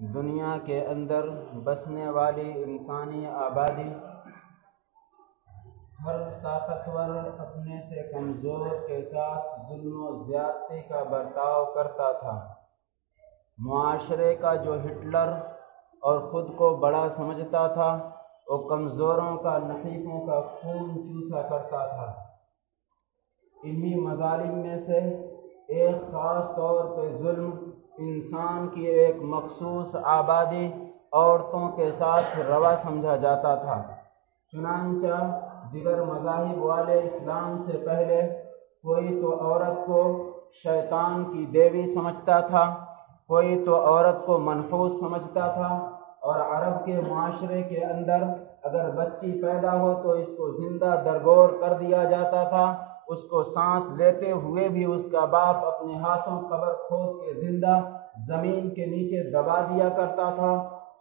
دنیا کے اندر بسنے والی انسانی آبادی ہر طاقتور اپنے سے کمزور کے ساتھ ظلم و زیادتی کا برتاؤ کرتا تھا۔ معاشرے کا جو ہٹلر اور خود کو بڑا سمجھتا تھا وہ کمزوروں کا نحیفوں کا خون چوسا کرتا تھا۔ انہی مظالم میں سے ایک خاص طور پہ ظلم انسان کی ایک مخصوص آبادی عورتوں کے ساتھ روا سمجھا جاتا تھا۔ چنانچہ دیگر مذاہب والے اسلام سے پہلے کوئی تو عورت کو شیطان کی دیوی سمجھتا تھا، کوئی تو عورت کو منحوس سمجھتا تھا، اور عرب کے معاشرے کے اندر اگر بچی پیدا ہو تو اس کو زندہ درگور کر دیا جاتا تھا۔ اس کو سانس لیتے ہوئے بھی اس کا باپ اپنے ہاتھوں قبر کھود کے زندہ زمین کے نیچے دبا دیا کرتا تھا،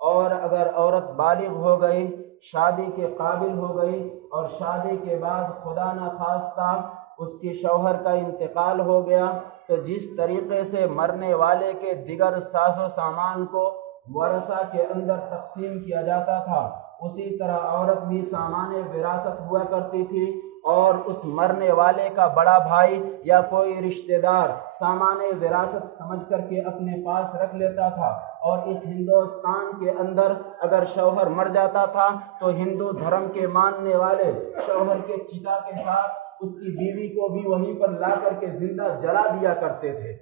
اور اگر عورت بالغ ہو گئی، شادی کے قابل ہو گئی، اور شادی کے بعد خدا نخواستہ اس کے شوہر کا انتقال ہو گیا، تو جس طریقے سے مرنے والے کے دیگر ساز و سامان کو ورثہ کے اندر تقسیم کیا جاتا تھا، اسی طرح عورت بھی سامان وراثت ہوا کرتی تھی، اور اس مرنے والے کا بڑا بھائی یا کوئی رشتہ دار سامان وراثت سمجھ کر کے اپنے پاس رکھ لیتا تھا۔ اور اس ہندوستان کے اندر اگر شوہر مر جاتا تھا تو ہندو دھرم کے ماننے والے شوہر کے چتا کے ساتھ اس کی بیوی کو بھی وہیں پر لا کر کے زندہ جلا دیا کرتے تھے۔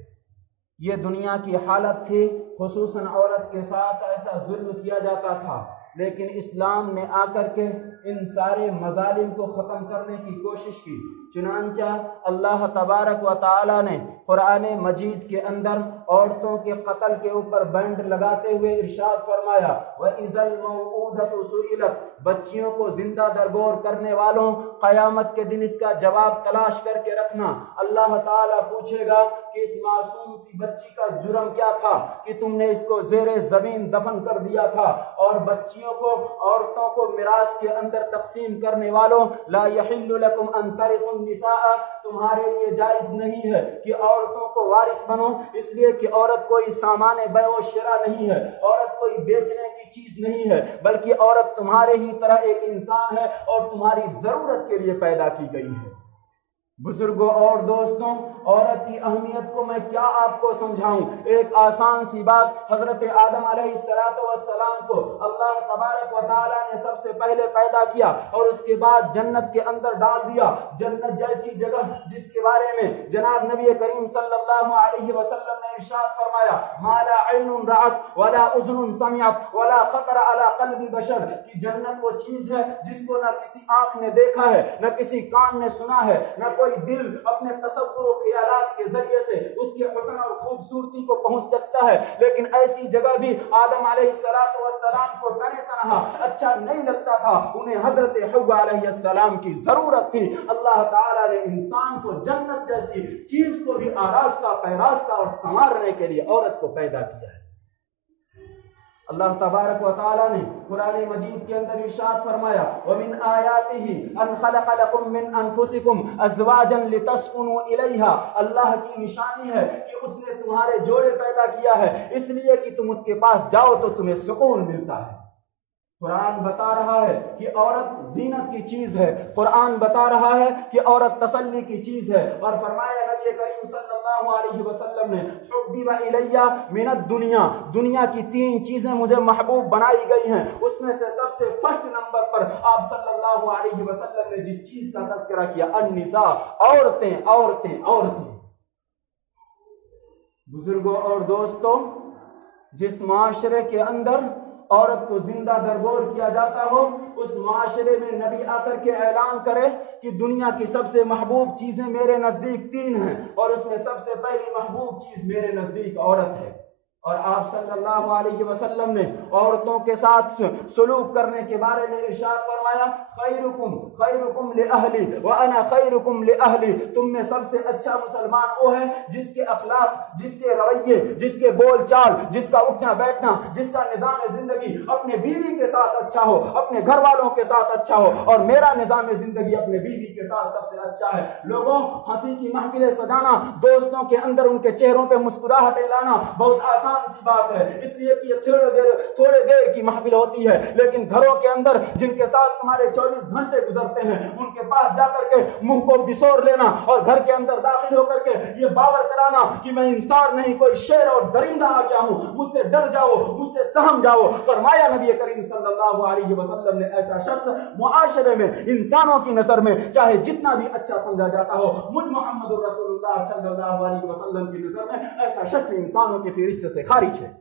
یہ دنیا کی حالت تھی، خصوصاً عورت کے ساتھ ایسا ظلم کیا جاتا تھا۔ لیکن اسلام نے آ کر کے ان سارے مظالم کو ختم کرنے کی کوشش کی۔ چنانچہ اللہ تبارک و تعالی نے قرآن مجید کے اندر عورتوں کے قتل کے اوپر بینڈ لگاتے ہوئے ارشاد فرمایا، وَإِذَا الْمَوْءُودَةُ سُئِلَتْ، بچیوں کو زندہ درگور کرنے والوں، قیامت کے دن اس کا جواب تلاش کر کے رکھنا۔ اللہ تعالیٰ پوچھے گا کہ اس معصوم سی بچی کا جرم کیا تھا کہ تم نے اس کو زیر زمین دفن کر دیا تھا۔ اور بچیوں کو، عورتوں کو میراث کے اندر تقسیم کرنے والوں، لا يحل لكم ان ترثوا النساء، تمہارے لیے جائز نہیں ہے کہ عورتوں کو وارث بنو، اس لیے کہ عورت کوئی سامان بیع و شراء نہیں ہے، عورت کوئی بیچنے کی چیز نہیں ہے، بلکہ عورت تمہارے ہی طرح ایک انسان ہے اور تمہاری ضرورت کے لیے پیدا کی گئی ہے۔ بزرگوں اور دوستوں، عورت کی اہمیت کو میں کیا آپ کو سمجھاؤں؟ ایک آسان سی بات، حضرت آدم علیہ السلام کو اللہ تبارک و تعالیٰ نے سب سے پہلے پیدا کیا اور اس کے بعد جنت کے اندر ڈال دیا۔ جنت جیسی جگہ جس کے بارے میں جناب نبی کریم صلی اللہ علیہ وسلم نے ارشاد فرمایا، ما لا عین رأت ولا اذن سمعت ولا خطر علی قلب بشر، کہ جنت وہ چیز ہے جس کو نہ کسی آنکھ نے دیکھا ہے، نہ کسی کان نے سنا ہے، نہ کوئی دل اپنے تصور و خیالات کے ذریعے سے اس کے حسن اور خوبصورتی کو پہنچ سکتا ہے۔ لیکن ایسی جگہ بھی آدم علیہ السلام کو تنہ تنہا اچھا نہیں لگتا تھا، انہیں حضرت حوا علیہ السلام کی ضرورت تھی۔ اللہ تعالیٰ نے انسان کو جنت جیسی چیز کو بھی آراستہ پیراستہ اور سنوارنے کے لیے عورت کو پیدا کیا ہے۔ اللہ تبارک و تعالیٰ نے قرآن مجید کے اندر ارشاد فرمایا، وَمِنْ آيَاتِهِ أَنْ خَلَقَ لَكُم مِّنْ أَنفُسِكُمْ أَزْوَاجًا لِتَسْكُنُوا إِلَيْهَا، اللہ کی نشانی ہے کہ اس نے تمہارے جوڑے پیدا کیا ہے اس لیے کہ تم اس کے پاس جاؤ تو تمہیں سکون ملتا ہے۔ قرآن بتا رہا ہے کہ عورت زینت کی چیز ہے، قرآن بتا رہا ہے کہ عورت تسلی کی چیز ہے، اور فرمایا نبی کریم صلی اللہ علیہ وسلم نے، حُبِّبَ إِلَيَّ مِنَ الدُّنْيَا، دنیا کی 3 چیزیں مجھے محبوب بنائی گئی ہیں، اس میں سے سب سے فرسٹ نمبر پر آپ صلی اللہ علیہ وسلم نے جس چیز کا تذکرہ کیا، النساء، عورتیں عورتیں عورتیں۔ بزرگوں اور دوستوں، جس معاشرے کے اندر عورت کو زندہ درگور کیا جاتا ہو، اس معاشرے میں نبی آ کر کے اعلان کرے کہ دنیا کی سب سے محبوب چیزیں میرے نزدیک 3 ہیں، اور اس میں سب سے پہلی محبوب چیز میرے نزدیک عورت ہے۔ اور آپ صلی اللہ علیہ وسلم نے عورتوں کے ساتھ سلوک کرنے کے بارے میں ارشاد فرمایا، خیرکم خیرکم لأہلی وانا خیرکم لأہلی، تم میں سب سے اچھا مسلمان وہ ہے جس کے اخلاق، جس کے رویے، جس کے بول چال، جس کا اٹھنا بیٹھنا، جس کا نظام زندگی اپنے بیوی کے ساتھ اچھا ہو، اپنے گھر والوں کے ساتھ اچھا ہو، اور میرا نظام زندگی اپنے بیوی کے ساتھ سب سے اچھا ہے۔ لوگوں، ہنسی کی محفلیں سجانا، دوستوں کے اندر ان کے چہروں پہ مسکراہٹیں لانا بہت آسان آسان سی بات ہے، اس لیے کہ یہ تھوڑے دیر کی محفل ہوتی ہے، لیکن گھروں کے اندر جن کے ساتھ تمہارے 24 گھنٹے گزرتے ہیں ان کے پاس جا کر کے منہ کو بسور لینا اور گھر کے اندر داخل ہو کر کے یہ باور کرانا کہ میں انسان نہیں کوئی شیر اور درندہ آ گیا ہوں، مجھ سے ڈر جاؤ، مجھ سے سہم جاؤ۔ فرمایا نبی کریم صلی اللہ علیہ وسلم نے ایسا شخص معاشرے میں انسانوں کی نظر میں چاہے جتنا بھی اچھا سمجھا جاتا ہو، مجھ محمد رسول اللہ صلی اللہ علیہ وسلم کی نظر میں ایسا شخص انسانوں کی فہرست سے خارج ہے۔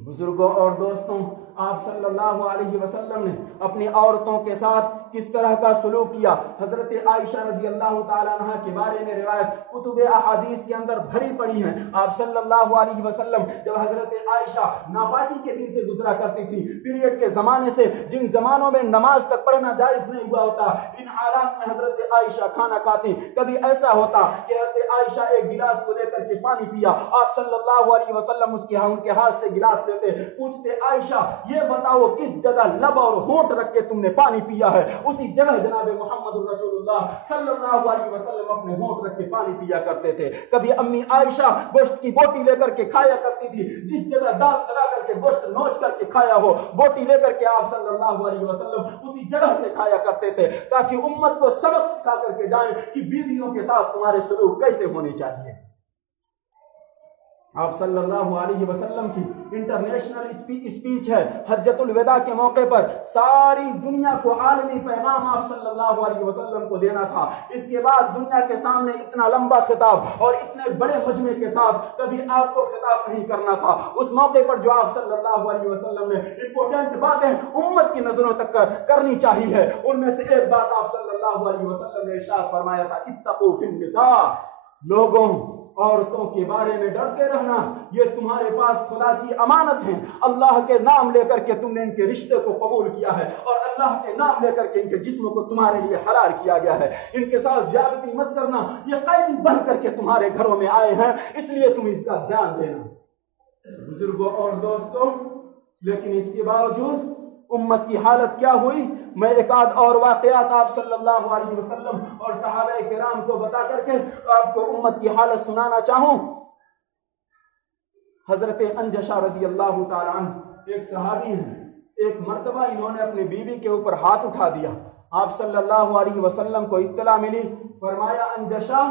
بزرگوں اور دوستوں، آپ صلی اللہ علیہ وسلم نے اپنی عورتوں کے ساتھ کس طرح کا سلوک کیا؟ حضرت عائشہ رضی اللہ تعالیٰ عنہ کے بارے میں روایت کتب احادیث کے اندر بھری پڑی ہیں۔ آپ صلی اللہ علیہ وسلم جب حضرت عائشہ ناپاکی کے دن سے گزرا کرتی تھی، پیریڈ کے زمانے سے، جن زمانوں میں نماز تک پڑھنا جائز نہیں ہوا ہوتا، ان حالات میں حضرت عائشہ کھانا کھاتی۔ کبھی ایسا ہوتا کہ حضرت عائشہ ایک گلاس کو لے کر کے پانی پیا، آپ صلی اللہ علیہ وسلم ان کے ہاتھ سے گلاس لیتے، پوچھتے عائشہ یہ بتاؤ کس جگہ لب اور ہونٹ رکھ کے تم نے پانی پیا ہے؟ اسی جگہ جناب محمد رسول اللہ صلی اللہ علیہ وسلم اپنے ہونٹ رکھ کے پانی پیا کرتے تھے۔ کبھی امی عائشہ گوشت کی بوٹی لے کر کے کھایا کرتی تھی، جس جگہ دانت لگا کر کے گوشت نوچ کر کے کھایا ہو، بوٹی لے کر کے آپ صلی اللہ علیہ وسلم اسی جگہ سے کھایا کرتے تھے، تاکہ امت کو سبق سکھا کر کے جائیں کہ بیویوں کے ساتھ تمہارے سلوک کیسے ہونے چاہیے۔ آپ صلی اللہ علیہ وسلم کی انٹرنیشنل اسپیچ ہے حجۃ الوداع کے موقع پر، ساری دنیا کو عالمی پیغام آپ صلی اللہ علیہ وسلم کو دینا تھا۔ اس کے بعد دنیا کے سامنے اتنا لمبا خطاب اور اتنے بڑے مجمع کے ساتھ کبھی آپ کو خطاب نہیں کرنا تھا۔ اس موقع پر جو آپ صلی اللہ علیہ وسلم نے امپورٹنٹ باتیں امت کی نظروں تک کرنی چاہیے، ان میں سے ایک بات آپ صلی اللہ علیہ وسلم نے ارشاد فرمایا تھا، اتقوا فی النساء، لوگوں عورتوں کے بارے میں ڈرتے رہنا، یہ تمہارے پاس خدا کی امانت ہے، اللہ کے نام لے کر کے تم نے ان کے رشتے کو قبول کیا ہے، اور اللہ کے نام لے کر کے ان کے جسم کو تمہارے لیے حلال کیا گیا ہے، ان کے ساتھ زیادتی مت کرنا، یہ قیدی بن کر کے تمہارے گھروں میں آئے ہیں، اس لیے تم اس کا دھیان دینا۔ بزرگوں اور دوستوں، لیکن اس کے باوجود امت کی حالت کیا ہوئی؟ میں ایک آدھ اور واقعات آپ صلی اللہ علیہ وسلم اور صحابہ کرام کو بتا کر کے آپ کو امت کی حالت سنانا چاہوں۔ حضرت انجشہ رضی اللہ تعالیٰ عنہ ایک صحابی ہیں، ایک مرتبہ انہوں نے اپنی بیوی کے اوپر ہاتھ اٹھا دیا، آپ صلی اللہ علیہ وسلم کو اطلاع ملی، فرمایا انجشہ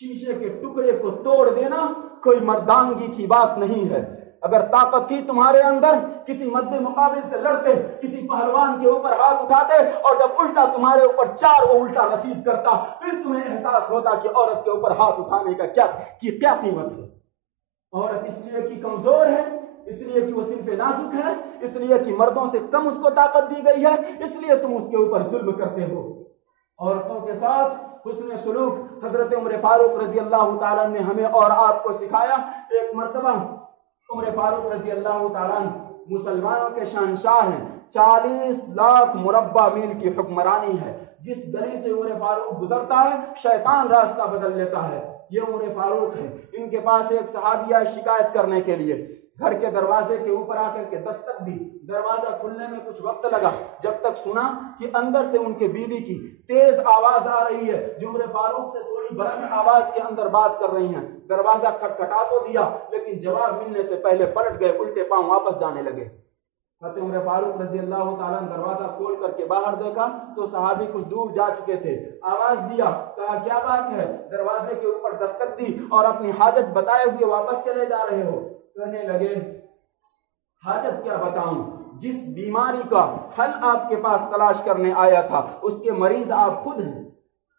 شیشے کے ٹکڑے کو توڑ دینا کوئی مردانگی کی بات نہیں ہے، اگر طاقت تھی تمہارے اندر کسی مد مقابل سے لڑتے، کسی پہلوان کے اوپر ہاتھ اٹھاتے، اور جب الٹا تمہارے اوپر چار وہ الٹا رسید کرتا، پھر تمہیں احساس ہوتا کہ عورت کے اوپر ہاتھ اٹھانے کا کیا قیمت ہے۔ عورت اس لیے کہ کمزور ہے، اس لیے کہ وہ صنف نازک ہے، اس لیے کہ مردوں سے کم اس کو طاقت دی گئی ہے، اس لیے تم اس کے اوپر ظلم کرتے ہو۔ عورتوں کے ساتھ حسن سلوک حضرت عمر فاروق رضی اللہ تعالیٰ نے ہمیں اور آپ کو سکھایا۔ ایک مرتبہ عمر فاروق رضی اللہ تعالیٰ مسلمانوں کے شہنشاہ ہیں، 40 لاکھ مربع میل کی حکمرانی ہے، جس گلی سے عمر فاروق گزرتا ہے شیطان راستہ بدل لیتا ہے۔ یہ عمر فاروق ہے، ان کے پاس ایک صحابی آئے شکایت کرنے کے لیے، گھر کے دروازے کے اوپر آ کر کے دستک دی، دروازہ کھلنے میں کچھ وقت لگا، جب تک سنا کہ اندر سے ان کے بیوی کی تیز آواز آ رہی ہے، جو عمر فاروق سے تھوڑی بلند آواز کے اندر بات کر رہی ہیں۔ دروازہ کھٹکھٹا تو دیا، لیکن جواب ملنے سے پہلے پلٹ گئے، الٹے پاؤں واپس جانے لگے۔ حضرت عمر فاروق رضی اللہ تعالیٰ نے دروازہ کھول کر کے باہر دیکھا تو صحابی کچھ دور جا چکے تھے، آواز دیا، کہا کیا بات ہے؟ دروازے کے اوپر دستک دی اور اپنی حاجت بتائے ہوئے واپس چلے جا رہے ہو؟ کہنے لگے حاجت کیا بتاؤں، جس بیماری کا حل آپ کے پاس تلاش کرنے آیا تھا اس کے مریض آپ خود ہیں۔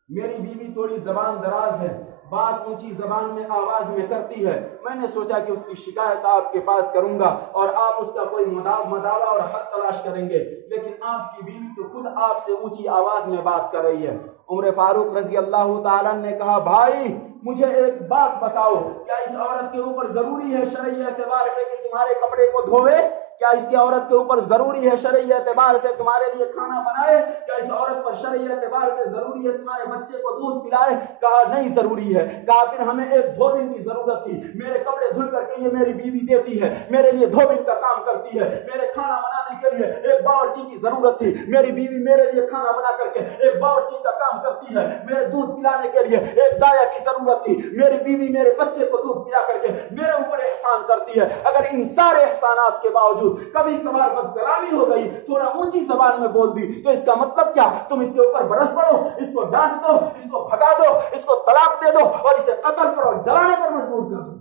میری بیوی تھوڑی زبان دراز ہے، بات اونچی زبان میں آواز میں کرتی ہے، میں نے سوچا کہ اس کی شکایت آپ کے پاس کروں گا اور آپ اس کا کوئی مداوع اور حل تلاش کریں گے، لیکن آپ کی بیوی تو خود آپ سے اونچی آواز میں بات کر رہی ہے۔ عمر فاروق رضی اللہ تعالیٰ نے کہا بھائی مجھے ایک بات بتاؤ، کیا اس عورت کے اوپر ضروری ہے شرعی اعتبار سے کہ تمہارے کپڑے کو دھوے؟ کیا اس کی عورت کے اوپر ضروری ہے شرعی اعتبار سے تمہارے لیے کھانا بنائے؟ کیا اس عورت پر شرعی اعتبار سے ضروری ہے تمہارے بچے کو دودھ پلائے؟ کہا نہیں ضروری ہے۔ کہا پھر ہمیں ایک دھوبن کی ضرورت تھی، میرے کپڑے دھل کر کے یہ میری بیوی دیتی ہے، میرے لیے دھوبن کا کام کرتی ہے، میرے کھانا بنانے کے لیے ایک باورچی کی ضرورت تھی. میری بیوی میرے لیے کھانا بنا کر کے ایک باورچی کا کام کرتی ہے. میرے دودھ پلانے کے لیے ایک دایا کی ضرورت تھی. میری بیوی میرے بچے کو دودھ پلا کر کے میرے اوپر احسان کرتی ہے. اگر ان سارے احسانات کے باوجود کبھی کبھار بد کلامی ہو گئی, تھوڑا اونچی زبان میں بول دی, تو اس کا مطلب کیا؟ تم اس کے اوپر برس پڑو, اس کو ڈانٹ دو, اس کو بھگا دو, اس کو طلاق دے دو اور اسے قتل پر اور جلانے پر مجبور کر دو.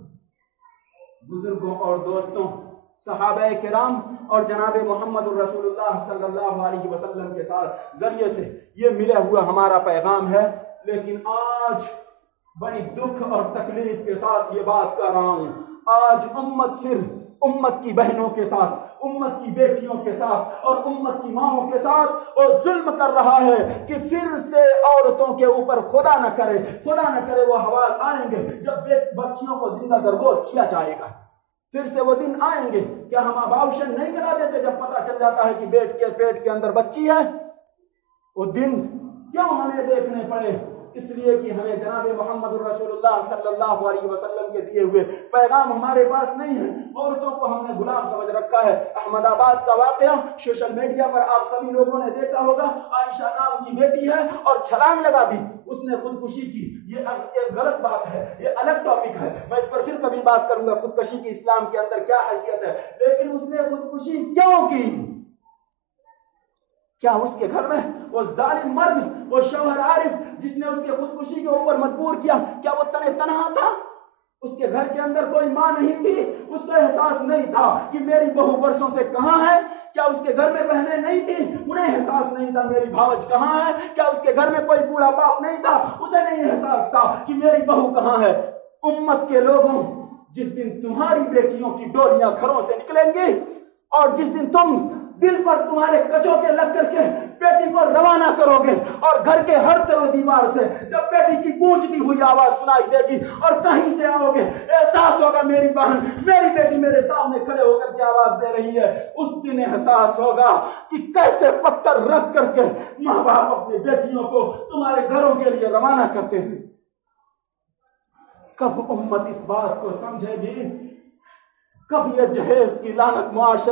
بزرگوں اور دوستوں, صحابہ کرام اور جناب محمد الرسول اللہ صلی اللہ علیہ وسلم کے ساتھ ذریعے سے یہ ملا ہوا ہمارا پیغام ہے. لیکن آج بڑی دکھ اور تکلیف کے ساتھ یہ بات کر رہا ہوں, آج امت کی بہنوں کے ساتھ, امت کی بیٹیوں کے ساتھ اور امت کی ماؤں کے ساتھ اور ظلم کر رہا ہے کہ پھر سے عورتوں کے اوپر خدا نہ کرے وہ حوال آئیں گے جب بچیوں کو زندہ درگور کیا جائے گا. پھر سے وہ دن آئیں گے. کیا ہم اباؤشن نہیں کرا دیتے جب پتہ چل جاتا ہے کہ پیٹ کے اندر بچی ہے؟ وہ دن کیوں ہمیں دیکھنے پڑے؟ اس لیے کہ ہمیں جناب محمد الرسول اللہ صلی اللہ علیہ وسلم کے دیے ہوئے پیغام ہمارے پاس نہیں ہے. عورتوں کو ہم نے غلام سمجھ رکھا ہے. احمد آباد کا واقعہ سوشل میڈیا پر آپ سبھی لوگوں نے دیکھا ہوگا. عائشہ نام کی بیٹی ہے اور چھلانگ لگا دی, اس نے خودکشی کی. یہ ایک غلط بات ہے, یہ الگ ٹاپک ہے, میں اس پر پھر کبھی بات کروں گا خودکشی کی اسلام کے اندر کیا حیثیت ہے. لیکن اس نے خودکشی کیوں کی؟ کیا اس کے گھر میں وہ ظالم مرد, وہ شوہر عارف جس نے اس کے خودکشی کے اوپر مجبور کیا, کیا وہ تنہا تھا؟ اس کے گھر کے اندر کوئی ماں نہیں تھی؟ اس کو احساس نہیں تھا کہ میری بہو برسوں سے کہاں ہے؟ کیا اس کے گھر میں بہنیں نہیں تھیں؟ انہیں احساس نہیں تھا میری بھاوج کہاں ہے؟ کیا اس کے گھر میں کوئی بوڑھا باپ نہیں تھا؟ اسے نہیں احساس تھا کہ میری بہو کہاں ہے؟ امت کے لوگوں, جس دن تمہاری بیٹیوں کی ڈولیاں گھروں سے نکلیں گی اور جس دن تم دل پر تمہارے کچوں کے لگ کر کے بیٹی کو روانہ کرو گے اور گھر کے ہر طرف دیوار سے جب بیٹی کی گونجتی ہوئی آواز سنائی دے گی اور کہیں سے آؤ گے, احساس ہوگا میری بہن, میری بیٹی میرے سامنے کھڑے ہو کر کے آواز دے رہی ہے, اس دن احساس ہوگا کہ کیسے پتھر رکھ کر کے ماں باپ اپنی بیٹیوں کو تمہارے گھروں کے لیے روانہ کرتے ہیں. کب امت اس بات کو سمجھے گی؟ کب یہ جہیز کی لعنت معاشرے